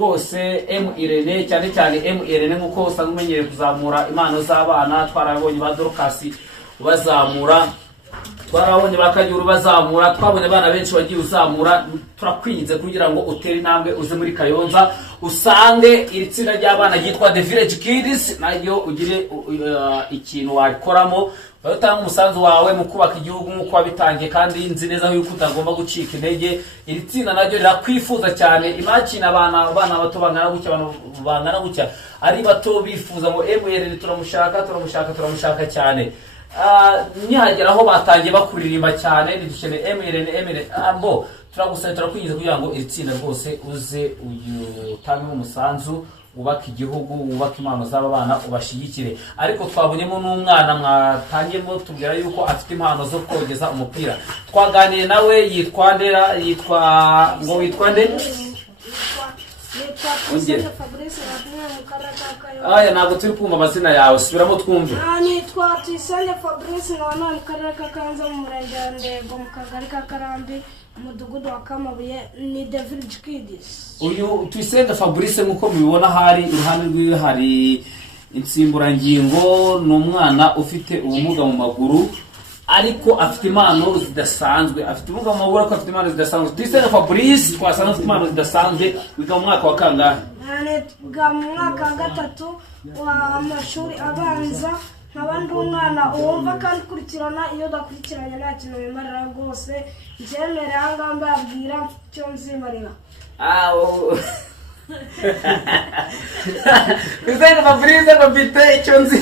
rwose Irene cyane cyane Irene nkuko usanga umenyereye kuzamura impano z'abana. Twarabonye ba Dorcas bazamura, twarabonye bakajyura bazamura, twabonye abana benshi bagiye uzamura. Turakwinze kugira ngo utere intambwe uze muri Kayonza usange iri tsinda ry'abana ryitwa The Village Kids, nayo ugire ikintu wakoramo batanga umusanzu wawe mu kubaka igihugu nk'uko wabitangiye, kandi nzi neza yuko utagomba gucika intege. Iri tsinda naryo rirakwifuza cyane. Imagine abana bato bangana gutya, abantu bangana gutya ari bato bifuza ngo Irene turamushaka cyane. Nihagera aho batangiye bakuririmba cyane dukeneye Irene ambo turagusaba turakwinjiza kugira ngo iri tsinda rwose uze utange umusanzu, ubaka igihugu, ubaka impano z'aba bana, ubashigikire. Ariko twabonyemo n'umwana mwatangiyemo tubwira yuko afite impano zo kogeza umupira. Twaganiye nawe yitwa Ndera, witwa nde? Aya ntabwo turi kumva amazina yawe, subiramo twumve. Nitwa Tuyisenge Fabrice, nkaba mu karere ka Kayonza mu murenge wa Ndego mu kagari ka Karambi umudugudu wa Kamabuye. Ni The Village Kids. Uyu Tuyisenge Fabrice nkuko mubibona hari iruhande rwiwe hari insimburangingo, ni umwana ufite ubumuga mu maguru ariko afite impano zidasanzwe. Afite ubumuga mu maguru ariko afite impano zidasanzwe. Tuyisenge Fabrice twasanga afite impano zidasanzwe. Wiga mu mwaka wa kangahe? Niga mu mwaka wa gatatu w'amashuri abanza. Nkaba ndi umwana wumva kandi ukurikirana, iyo udakurikiranye nta kintu wimarira rwose. Njyemerera ahangaha mbabwira icyo nzimarira. Tuyisenge Fabrice bafite icyo nzi.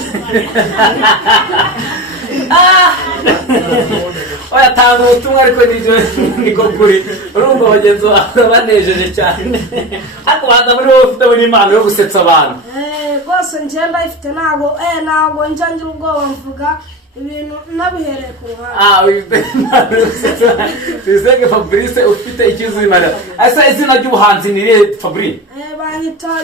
Oya tanga ubutumwa ariko niko kuri. Urumva bagenzi banejeje cyane. Ariko baza muri wowe ufite impano yo gusetsa abantu. Rwose ngenda ifite ntabwo njya ngira ubwoba mvuga ibintu nabihereye ku ruhande. Tuyisenge Fabrice ufite ikizimana. Asa izina ry'ubuhanzi ni irihe Fabrice? Banyita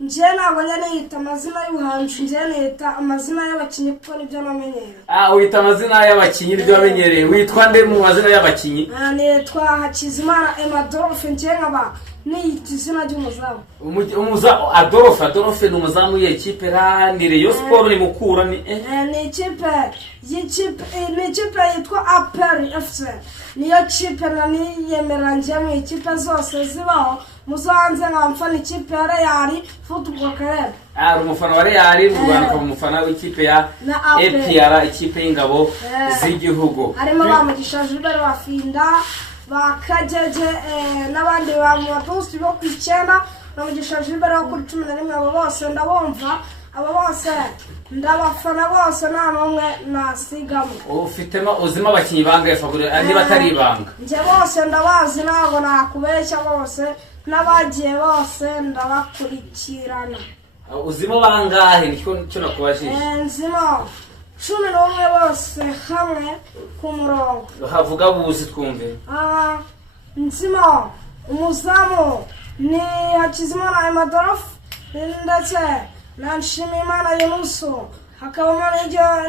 njye ntabwo niyita amazina y'ubuhanzi, njye niyita amazina y'abakinnyi kuko nibyo namenyereye. Wita amazina y'abakinnyi nibyo wamenyereye. Witwa nde mu mazina y'abakinnyi? Nitwa Hakizimana Adolphe, njye nkaba niyita izina ry'umuzamu. Adolphe ni umuzamu w'ikipe ni Rayon Sport, ni Mukura ni ikipe yitwa APR FC. Niyo kipe naniyemerera njye mu ikipe zose zibaho musanze nkamfana ikipe ya Real Football Club. Umufana wa Real mu Rwanda, umufana w'ikipe ya APR, ikipe y'ingabo z'igihugu. Harimo bamugisha Jubero Bafinda, bakajeje n'abandi bamwatusi bo kw'icyenda, bamugisha Jubero kuri 11. Abo bose ndabumva, abo bose ndabafana bose, nta n'umwe nasigamo. Ufitemo uzima abakinnyi bangahe Fabrice niba atari ibanga? Njye bose ndabazi, ntabwo nakubeshya, bose n'abagiye bose ndabakurikirana. Uzimo bangahe nicyo nakubajije? Nzimo 11 bose hamwe ku murongo. Havuga buzi twumve. Nzimo umuzamu ni Hakizimana Adolphe ndetse na Nshimiyimana Yunusu, hakabamo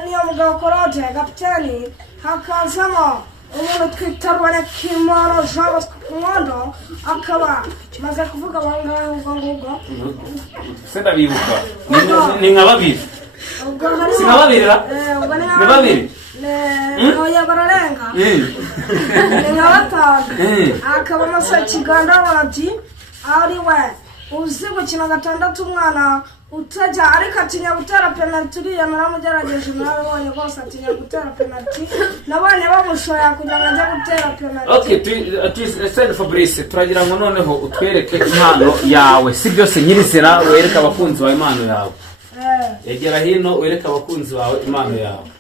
niyo mugabo Claude kapiteni, hakazamo umuntu twita Rubonekimana Jean Bosco Nkondo, akaba maze kuvuga bangahe ubwo senda bibuka ni nka babiri. Sina babiri ra? Ni babiri. Oya bararenga. Ni nka batanu. Akabamo Sekiganda Warati ari we uzi gukina gatandatu, umwana utajya ariko atinya gutera penalty. Uriya naramugerageje, narabonye rwose atinya gutera penalty, nabonye bamushoya kugira ngo ajye gutera penalty. Okay, Tuyisenge Fabrice turagira ngo noneho utwereke impano yawe, si byose nyirizina wereka abakunzi bawe impano yawe. Yegera hino wereka abakunzi bawe impano yawe.